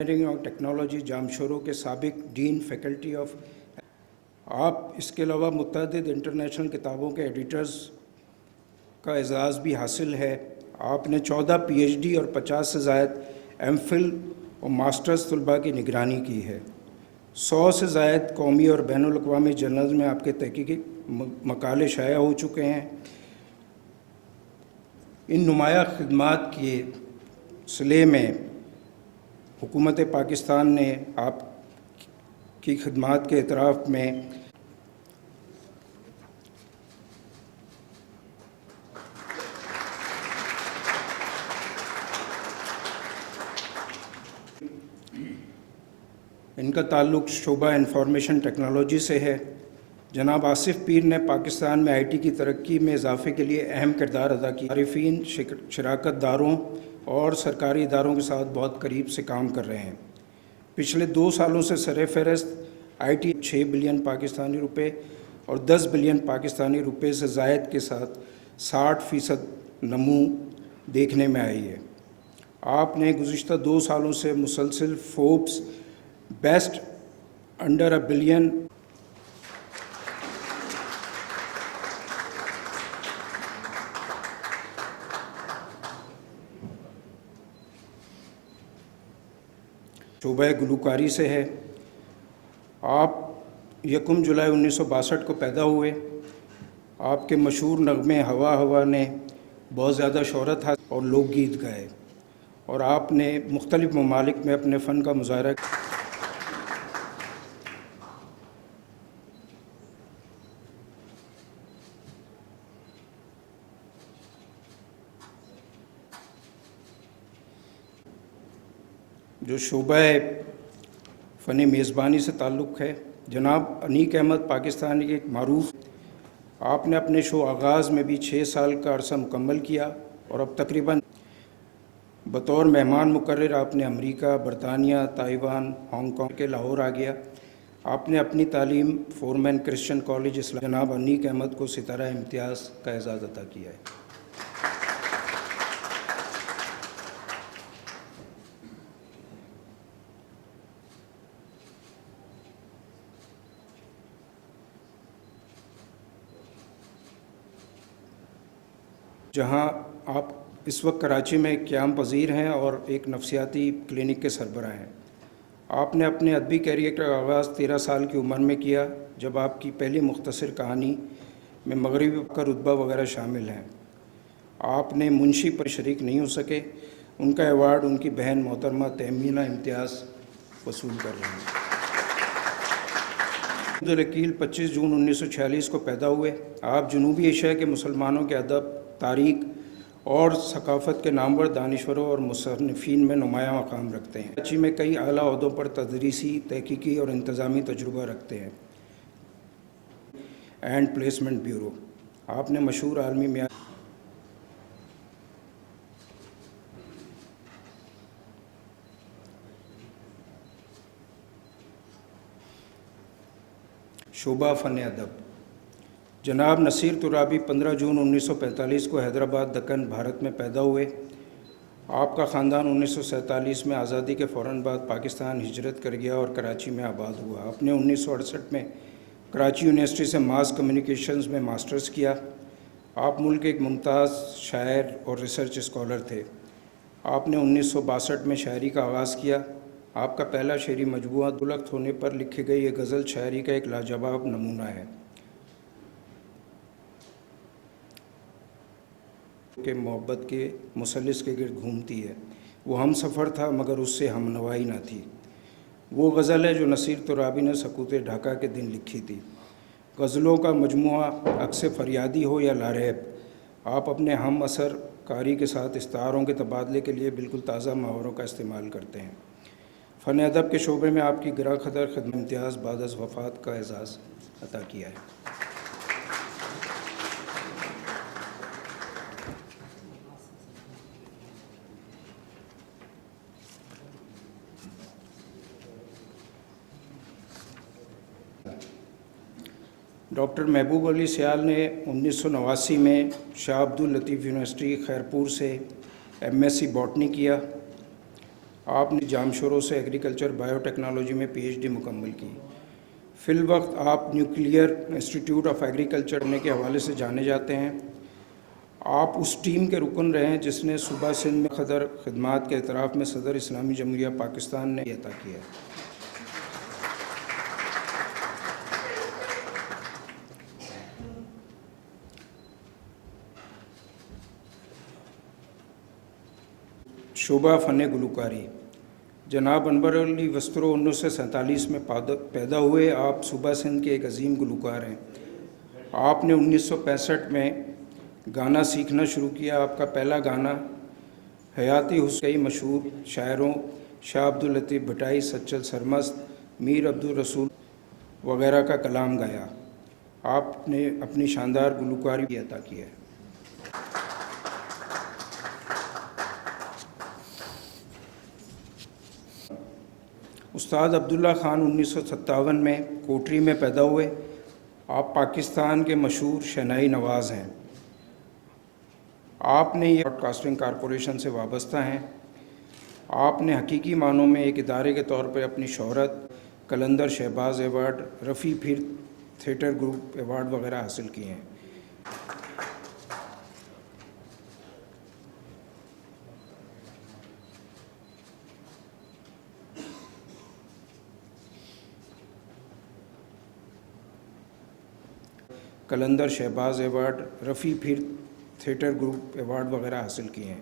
Engineering اور technology Jamshoro کے سابق ڈین فیکلٹی آف. آپ اس کے علاوہ متعدد انٹرنیشنل کتابوں کے ایڈیٹرز کا اعزاز بھی حاصل ہے. آپ نے 14 پی ایچ ڈی اور 50 سے زائد ایم فل اور ماسٹرز طلباء کی نگرانی کی ہے. 100 سے زائد قومی اور بین الاقوامی جرنلز میں آپ کے تحقیقی مقالے شائع ہو چکے ہیں. ان نمایاں خدمات کے صلے میں حکومت پاکستان نے آپ کی خدمات کے اعتراف میں ان کا تعلق شعبہ انفارمیشن ٹیکنالوجی سے ہے. جناب آصف پیر نے پاکستان میں آئی ٹی کی ترقی میں اضافے کے لیے اہم کردار ادا کیا. عارفین، شراکت داروں اور سرکاری اداروں کے ساتھ بہت قریب سے کام کر رہے ہیں. پچھلے 2 سالوں سے سر فہرست آئی ٹی 6 بلین پاکستانی روپے اور 10 بلین پاکستانی روپے سے زائد کے ساتھ 60% نمو دیکھنے میں آئی ہے. آپ نے گزشتہ 2 سالوں سے مسلسل Forbes best under a billion شعبہ گلوکاری سے ہے. آپ 1 جولائی 1962 کو پیدا ہوئے. آپ کے مشہور نغمے ہوا ہوا نے بہت زیادہ شہرت حاصل اور لوک گیت گائے، اور آپ نے مختلف ممالک میں اپنے فن کا مظاہرہ کیا. جو شعبہ فن میزبانی سے تعلق ہے، جناب انیق احمد پاکستانی کے ایک معروف. آپ نے اپنے شو آغاز میں بھی 6 سال کا عرصہ مکمل کیا اور اب تقریباً بطور مہمان مقرر آپ نے امریکہ، برطانیہ، تائیوان، ہانگ کانگ کے لاہور آ گیا. آپ نے اپنی تعلیم فورمین کرسچن کالج اسلام جناب انیق احمد کو ستارہ امتیاز کا اعزاز عطا کیا ہے. جہاں آپ اس وقت کراچی میں قیام پذیر ہیں اور ایک نفسیاتی کلینک کے سربراہ ہیں. آپ نے اپنے ادبی کیریئر کا آغاز 13 سال کی عمر میں کیا، جب آپ کی پہلی مختصر کہانی میں مغربی کا رتبہ وغیرہ شامل ہیں. آپ نے منشی پر شریک نہیں ہو سکے. ان کا ایوارڈ ان کی بہن محترمہ تہمینہ امتیاز وصول کر رہی ہیں. عبدالوکیل 25 جون 1946 کو پیدا ہوئے. آپ جنوبی ایشیا کے مسلمانوں کے ادب، تاریخ اور ثقافت کے نامور دانشوروں اور مصنفین میں نمایاں مقام رکھتے ہیں. کراچی میں کئی اعلیٰ عہدوں پر تدریسی، تحقیقی اور انتظامی تجربہ رکھتے ہیں. And placement bureau. آپ نے مشہور عالمی معیار شعبہ فن ادب. جناب نصیر ترابی 15 جون 1945 کو حیدرآباد، دکن، بھارت میں پیدا ہوئے. آپ کا خاندان 1947 میں آزادی کے فوراً بعد پاکستان ہجرت کر گیا اور کراچی میں آباد ہوا. آپ نے 1968 میں کراچی یونیورسٹی سے ماس کمیونیکیشنز میں ماسٹرز کیا. آپ ملک کے ایک ممتاز شاعر اور ریسرچ اسکالر تھے. آپ نے 1962 میں شاعری کا آغاز کیا. آپ کا پہلا شعری مجموعہ دلخت ہونے پر لکھی گئی یہ غزل شاعری کا ایک لاجواب نمونہ ہے کہ محبت کے مثلث کے گرد گھومتی ہے. وہ ہم سفر تھا مگر اس سے ہم نوائی نہ تھی. وہ غزل ہے جو نصیر ترابی نے سکوت ڈھاکہ کے دن لکھی تھی. غزلوں کا مجموعہ عکس فریادی ہو یا لاریب، آپ اپنے ہم اثر کاری کے ساتھ استعاروں کے تبادلے کے لیے بالکل تازہ محاوروں کا استعمال کرتے ہیں. فن ادب کے شعبے میں آپ کی گراں قدر خدمت امتیاز بعد از وفات کا اعزاز عطا کیا ہے. ڈاکٹر محبوب علی سیال نے 1989 میں شاہ عبداللطیف یونیورسٹی خیرپور سے ایم ایس سی باٹنی کیا. آپ نے جامشورو سے ایگریکلچر بایو ٹیکنالوجی میں پی ایچ ڈی مکمل کی۔ فی الوقت آپ نیوکلیئر انسٹیٹیوٹ آف ایگریکلچر کے حوالے سے جانے جاتے ہیں۔ آپ اس ٹیم کے رکن رہے ہیں جس نے صوبہ سندھ میں خدر خدمات کے اعتراف میں صدر اسلامی جمہوریہ پاکستان نے عطا کیا ہے۔ شعبہ فن گلوکاری، جناب انور علی وسترو 1947 میں پیدا ہوئے۔ آپ صوبہ سندھ کے ایک عظیم گلوکار ہیں۔ آپ نے 1965 میں گانا سیکھنا شروع کیا۔ آپ کا پہلا گانا حیاتی حسین، کئی مشہور شاعروں شاہ عبداللطیف بھٹائی، سچل سرمست، میر عبدالرسول وغیرہ کا کلام گایا۔ آپ نے اپنی شاندار گلوکاری بھی عطا کی ہے۔ استاد عبداللہ خان 1957 میں کوٹری میں پیدا ہوئے۔ آپ پاکستان کے مشہور شہنائی نواز ہیں۔ آپ نے یہ براڈ کاسٹنگ کارپوریشن سے وابستہ ہیں۔ آپ نے حقیقی معنوں میں ایک ادارے کے طور پر اپنی شہرت قلندر شہباز ایوارڈ، رفیع پیر تھیٹر گروپ ایوارڈ وغیرہ حاصل کیے ہیں۔ قلندر شہباز ایوارڈ، رفیع پیر تھیٹر گروپ ایوارڈ وغیرہ حاصل کیے ہیں۔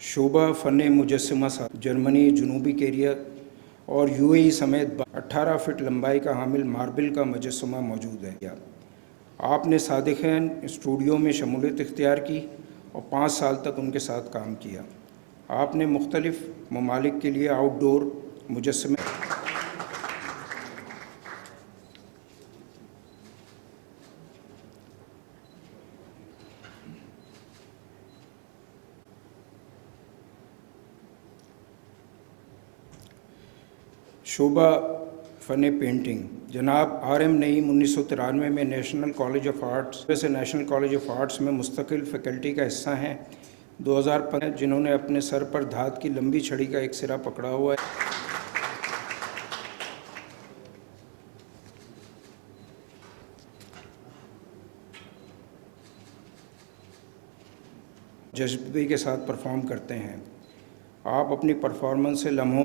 شعبہ فن مجسمہ جرمنی، جنوبی کوریا اور یو اے ای سمیت 18 فٹ لمبائی کا حامل ماربل کا مجسمہ موجود ہے۔ آپ نے صادقین اسٹوڈیو میں شمولیت اختیار کی اور 5 سال تک ان کے ساتھ کام کیا۔ آپ نے مختلف ممالک کے لیے آؤٹ ڈور مجسمے شعبہ فن پینٹنگ، جناب آر ایم نعیم 1993 میں نیشنل کالج آف آرٹس میں مستقل فیکلٹی کا حصہ ہیں۔ 2015 جنہوں نے اپنے سر پر دھات کی لمبی چھڑی کا ایک سرا پکڑا ہوا ہے۔ جذبے کے ساتھ پرفارم کرتے ہیں۔ آپ اپنی پرفارمنس سے لمحوں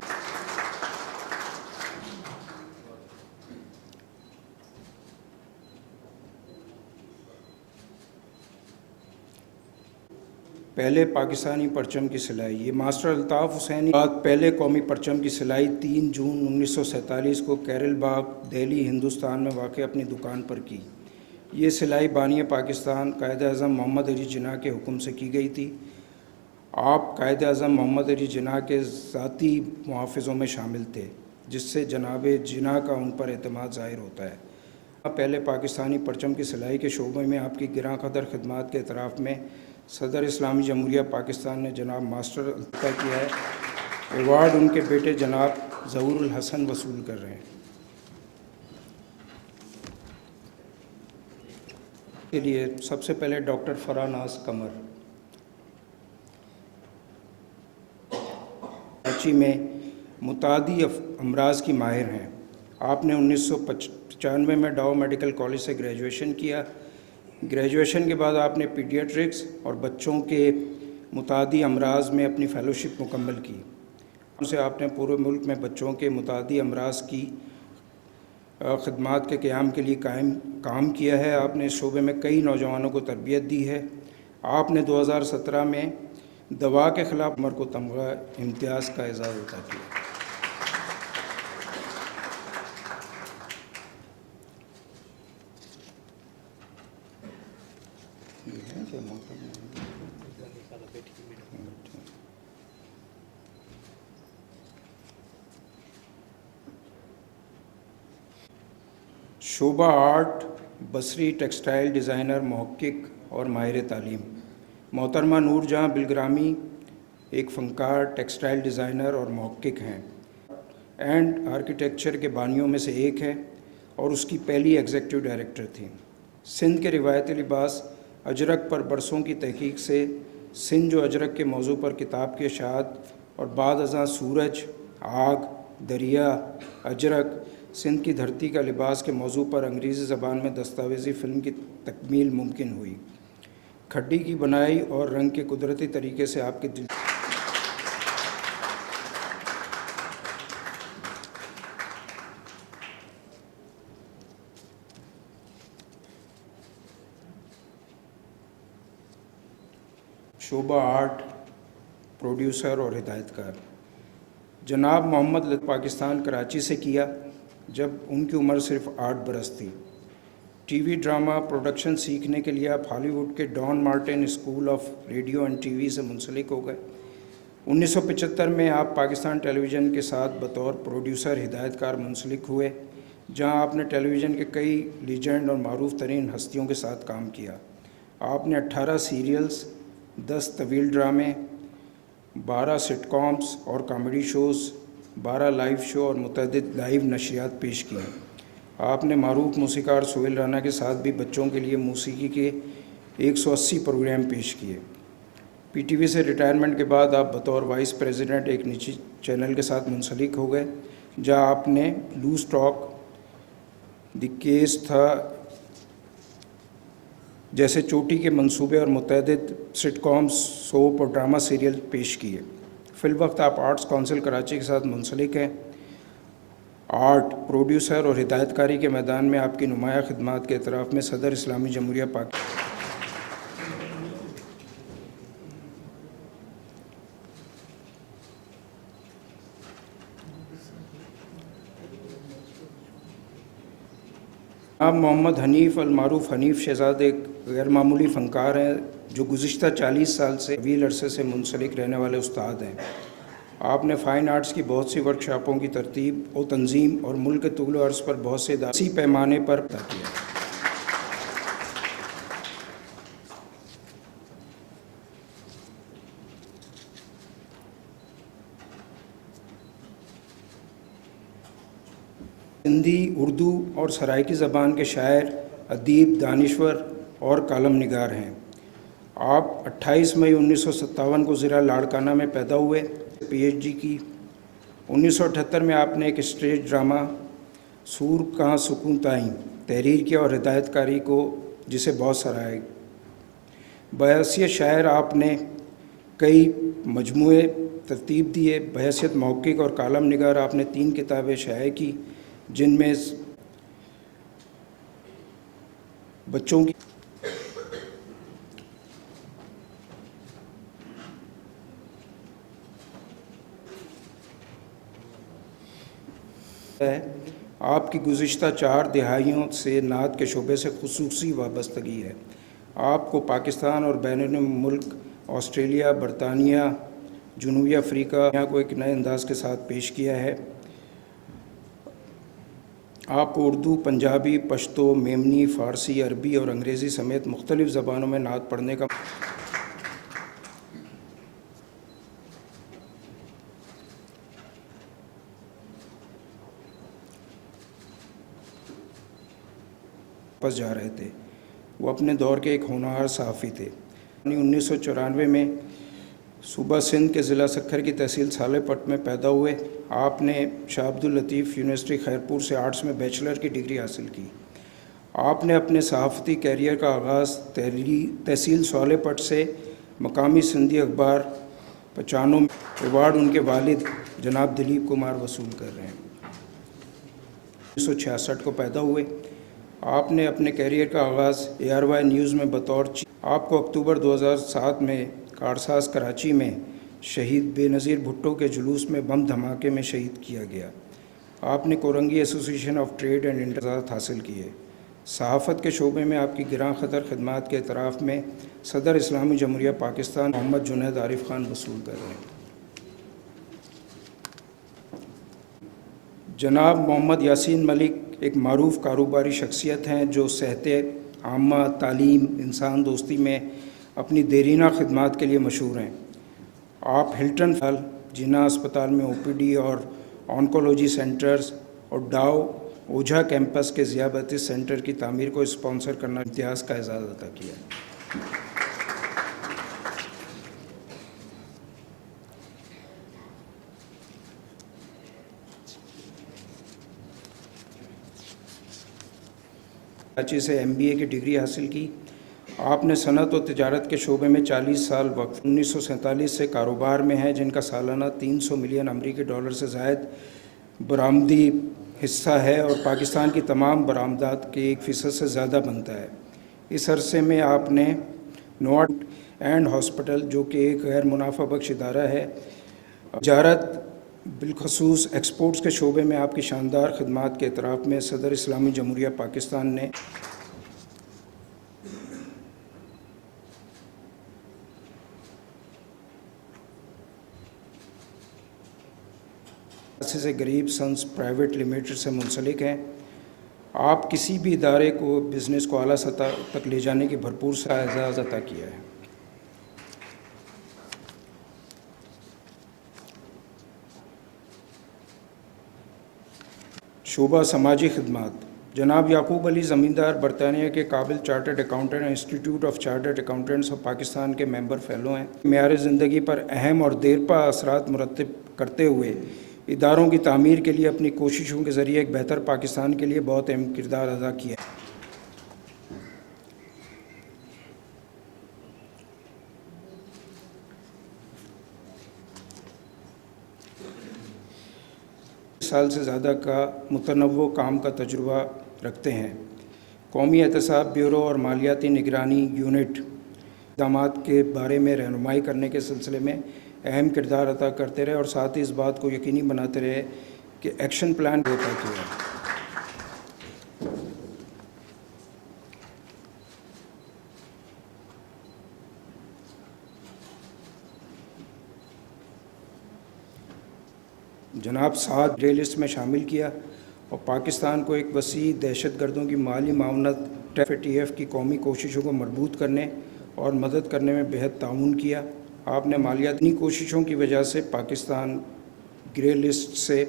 پہلے پاکستانی پرچم کی سلائی، یہ ماسٹر الطاف حسینی پہلے قومی پرچم کی سلائی 3 جون 1947 کو کیرل باغ، دہلی، ہندوستان میں واقع اپنی دکان پر کی۔ یہ سلائی بانی پاکستان قائد اعظم محمد علی جناح کے حکم سے کی گئی تھی۔ آپ قائد اعظم محمد علی جناح کے ذاتی محافظوں میں شامل تھے، جس سے جناب جناح کا ان پر اعتماد ظاہر ہوتا ہے۔ پہلے پاکستانی پرچم کی سلائی کے شعبے میں آپ کی گراں قدر خدمات کے اعتراف میں صدر اسلامی جمہوریہ پاکستان نے جناب ماسٹر عطا کیا ہے۔ ایوارڈ ان کے بیٹے جناب ظہور الحسن وصول کر رہے ہیں۔ کے لیے سب سے پہلے ڈاکٹر فرح ناز قمر، کراچی میں متعدی امراض کی ماہر ہیں۔ آپ نے 1995 میں ڈاؤ میڈیکل کالج سے گریجویشن کیا۔ گریجویشن کے بعد آپ نے پیڈیاٹرکس اور بچوں کے متعدی امراض میں اپنی فیلوشپ مکمل کی۔ ان سے آپ نے پورے ملک میں بچوں کے متعدی امراض کی خدمات کے قیام کے لیے کام کیا ہے۔ آپ نے اس شعبے میں کئی نوجوانوں کو تربیت دی ہے۔ آپ نے 2017 میں دوا کے خلاف عمر کو تمغہ امتیاز کا اعزاز عطا کیا۔ شعبہ آرٹ، بصری ٹیکسٹائل ڈیزائنر، محقق اور ماہر تعلیم، محترمہ نور جہاں بلگرامی ایک فنکار، ٹیکسٹائل ڈیزائنر اور محقق ہیں اینڈ آرکیٹیکچر کے بانیوں میں سے ایک ہے اور اس کی پہلی ایگزیکٹو ڈائریکٹر تھیں۔ سندھ کے روایتی لباس اجرک پر برسوں کی تحقیق سے سندھ جو اجرک کے موضوع پر کتاب کی اشاعت اور بعد ازاں سورج، آگ، دریا، اجرک، سندھ کی دھرتی کا لباس کے موضوع پر انگریزی زبان میں دستاویزی فلم کی تکمیل ممکن ہوئی۔ کھڈی کی بنائی اور رنگ کے قدرتی طریقے سے آپ کے شعبہ آرٹ، پروڈیوسر اور ہدایت کار جناب محمد لطیف پاکستان کراچی سے کیا جب ان کی عمر صرف 8 برس تھی۔ ٹی وی ڈرامہ پروڈکشن سیکھنے کے لیے آپ ہالی ووڈ کے Don Martin school of radio and T V سے منسلک ہو گئے۔ 1975 میں آپ پاکستان ٹیلی ویژن کے ساتھ بطور پروڈیوسر ہدایت کار منسلک ہوئے، جہاں آپ نے ٹیلی ویژن کے کئی لیجنڈ اور معروف ترین ہستیوں کے ساتھ کام کیا۔ آپ نے 18 سیریلز، 10 طویل ڈرامے، 12 سٹ کامز اور کامیڈی شوز، 12 لائیو شو اور متعدد لائیو نشریات پیش کی۔ آپ نے معروف موسیقار سہیل رانا کے ساتھ بھی بچوں کے لیے موسیقی کے 180 پروگرام پیش کیے۔ پی ٹی وی سے ریٹائرمنٹ کے بعد آپ بطور وائس پریزیڈنٹ ایک نجی چینل کے ساتھ منسلک ہو گئے، جہاں آپ نے لوز ٹاک، دی کیس تھا جیسے چوٹی کے منصوبے اور متعدد سٹ کامز، سوپ اور ڈرامہ سیریل پیش کیے۔ فی الوقت آپ آرٹس کونسل کراچی کے ساتھ منسلک ہیں۔ آرٹ، پروڈیوسر اور ہدایت کاری کے میدان میں آپ کی نمایاں خدمات کے اعتراف میں صدر اسلامی جمہوریہ پاکستان جناب محمد حنیف المعروف حنیف شہزاد ایک غیر معمولی فنکار ہیں جو گزشتہ 40 سال سے طویل عرصے سے منسلک رہنے والے استاد ہیں۔ آپ نے فائن آرٹس کی بہت سی ورکشاپوں کی ترتیب و تنظیم اور ملک کے طول و عرض پر بہت سے اسی پیمانے پر کیا۔ سندھی، اردو اور سرائکی زبان کے شاعر، ادیب، دانشور اور کالم نگار ہیں۔ آپ 28 مئی 1957 کو ضلع لاڑکانہ میں پیدا ہوئے، پی ایچ ڈی کی۔ 1978 میں آپ نے ایک اسٹیج ڈرامہ سور کہاں سکون تائیں تحریر کیا اور ہدایت کاری کو جسے بہت سراہا۔ بحیثیت شاعر آپ نے کئی مجموعے ترتیب دیے۔ بحیثیت محقق اور کالم نگار آپ نے 3 کتابیں شائع کی، جن میں بچوں کی ہے۔ آپ کی گزشتہ 4 دہائیوں سے نعت کے شعبے سے خصوصی وابستگی ہے۔ آپ کو پاکستان اور بین الملک آسٹریلیا، برطانیہ، جنوبی افریقہ کو ایک نئے انداز کے ساتھ پیش کیا ہے۔ آپ کو اردو، پنجابی، پشتو، میمنی، فارسی، عربی اور انگریزی سمیت مختلف زبانوں میں نعت پڑھنے کا واپس جا رہے تھے۔ وہ اپنے دور کے ایک ہونہار صحافی تھے۔ 1994 میں صوبہ سندھ کے ضلع سکھر کی تحصیل سالے پٹ میں پیدا ہوئے۔ آپ نے شاہ عبد اللطیف یونیورسٹی خیرپور سے آرٹس میں بیچلر کی ڈگری حاصل کی۔ آپ نے اپنے صحافتی کیریئر کا آغاز تحصیل سالے پٹ سے مقامی سندھی اخبار 95 میں ایوارڈ ان کے والد جناب دلیپ کمار وصول کر رہے ہیں۔ 1966 کو پیدا ہوئے۔ آپ نے اپنے کیریئر کا آغاز ARY نیوز میں بطور آپ کو اکتوبر 2007 میں کارساز کراچی میں شہید بے نظیر بھٹو کے جلوس میں بم دھماکے میں شہید کیا گیا۔ آپ نے کورنگی ایسوسی ایشن آف ٹریڈ اینڈ انڈسٹریز حاصل کیے۔ صحافت کے شعبے میں آپ کی گراں قدر خدمات کے اعتراف میں صدر اسلامی جمہوریہ پاکستان محمد جنید عارف خان وصول کر رہے ہیں۔ جناب محمد یاسین ملک ایک معروف کاروباری شخصیت ہیں جو صحت عامہ، تعلیم، انسان دوستی میں اپنی دیرینہ خدمات کے لیے مشہور ہیں۔ آپ ہلٹن جنا اسپتال میں OPD اور آنکولوجی سینٹرز اور ڈاؤ اوجھا کیمپس کے ذیابیطس سینٹر کی تعمیر کو اسپانسر کرنا امتیاز کا اعزاز عطا کیا ہے۔ کراچی سے MBA کی ڈگری حاصل کی۔ آپ نے صنعت و تجارت کے شعبے میں 40 سال وقت 1947 سے کاروبار میں ہیں، جن کا سالانہ 300 ملین امریکی ڈالر سے زائد برآمدی حصہ ہے اور پاکستان کی تمام برآمدات کے 1% سے زیادہ بنتا ہے۔ اس عرصے میں آپ نے نوٹ اینڈ ہاسپٹل، جو کہ ایک غیر منافع بخش ادارہ ہے، تجارت بالخصوص ایکسپورٹس کے شعبے میں آپ کی شاندار خدمات کے اعتراف میں صدر اسلامی جمہوریہ پاکستان نے سے غریب سنس پرائیویٹ لمیٹڈ سے منسلک ہیں۔ آپ کسی بھی ادارے کو بزنس کو اعلیٰ سطح تک لے جانے کی بھرپور اعزاز عطا کیا ہے۔ شعبہ سماجی خدمات، جناب یعقوب علی زمیندار برطانیہ کے قابل chartered accountant institute of chartered accountants of Pakistan کے ممبر فیلو ہیں۔ معیار زندگی پر اہم اور دیرپا اثرات مرتب کرتے ہوئے اداروں کی تعمیر کے لیے اپنی کوششوں کے ذریعے ایک بہتر پاکستان کے لیے بہت اہم کردار ادا کیا ہے۔ سال سے زیادہ کا متنوع کام کا تجربہ رکھتے ہیں۔ قومی احتساب بیورو اور مالیاتی نگرانی یونٹ اقدامات کے بارے میں رہنمائی کرنے کے سلسلے میں اہم کردار ادا کرتے رہے اور ساتھ ہی اس بات کو یقینی بناتے رہے کہ ایکشن پلان ہوتا کیا ہے۔ جناب 7 گرے لسٹ میں شامل کیا اور پاکستان کو ایک وسیع دہشت گردوں کی مالی معاونت TF کی قومی کوششوں کو مربوط کرنے اور مدد کرنے میں بہت تعاون کیا۔ آپ نے مالیاتی کوششوں کی وجہ سے پاکستان گرے لسٹ سے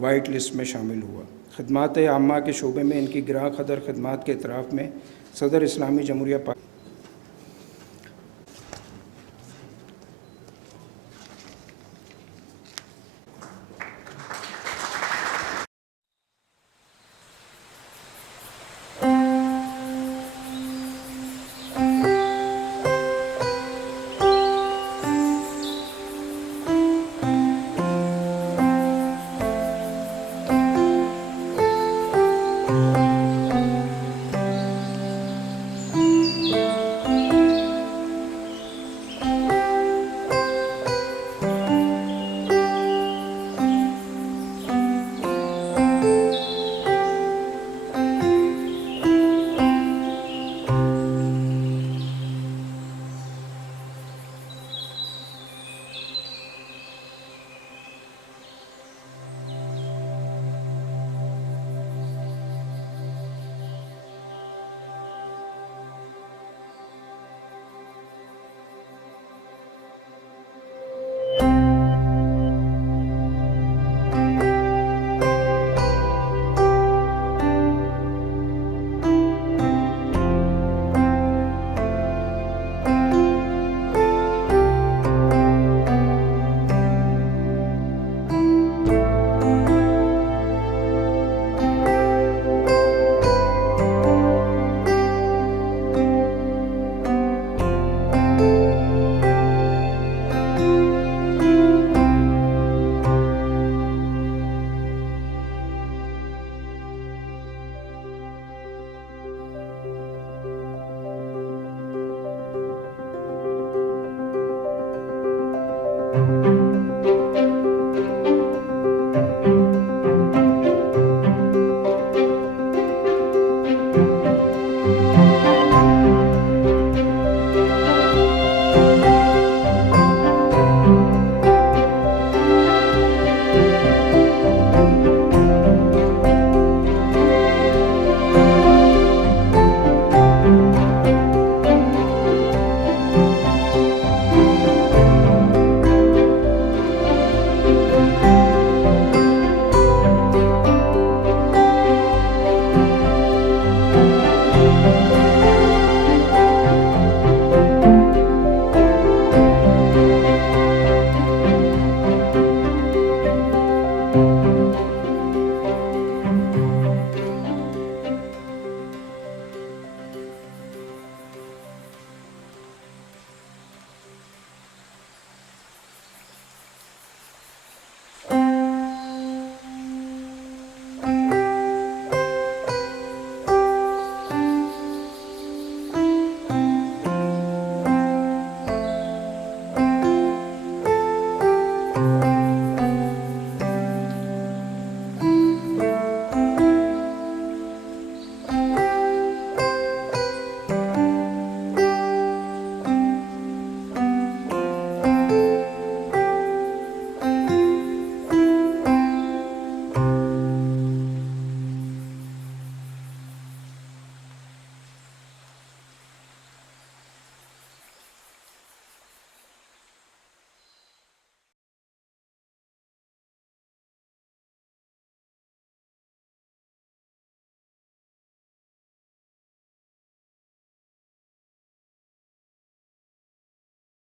وائٹ لسٹ میں شامل ہوا۔ خدمات عامہ کے شعبے میں ان کی گراں قدر خدمات کے اعتراف میں صدر اسلامی جمہوریہ